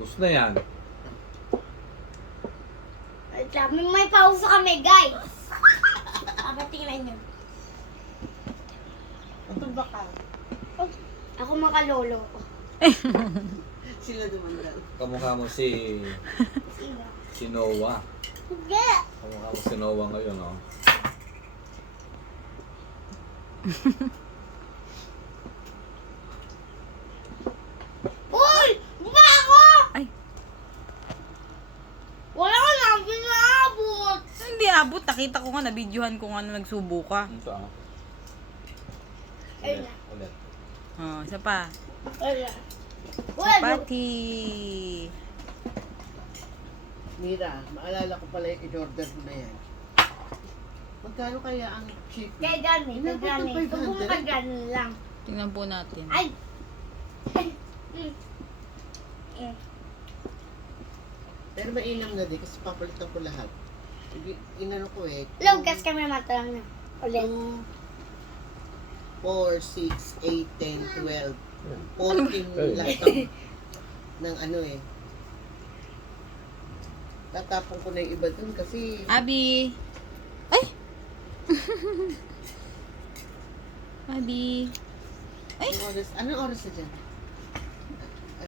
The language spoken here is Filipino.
Gusto na yan. Ay, sabi may pausa kami, guys. Tingnan nyo. Ito ba ka? Ako makalolo. Sila dumandal. Kamukha mo si Noah. Hindi. Kamukha mo si Noah ngayon, oh. Uy! Buka ako! Ay. Wala ka lang pinabot. Hindi abot. Nakita ko nga, na-videohan ko nga na nagsubo ka. Ano sa Ayun na. Ulit. Oh, isa pa. Wala. Wala. Pati. Mira, maalala ko pala yung in-order ko na yan. Magkano kaya ang chicken? Kaya gani, kaya gani. 500? Kung ka gani lang. Tingnan po natin. Ay! Pero mainam na din kasi papalitan ko lahat. Inano ko eh. Lugas kami matalang na. Ulit. 4, 6, 8, 10, 12. 14 lahat ng ano eh. Tatapon ko na yung iba dun kasi... Abi. Ay! Abi. Ay! Anong oras na dyan?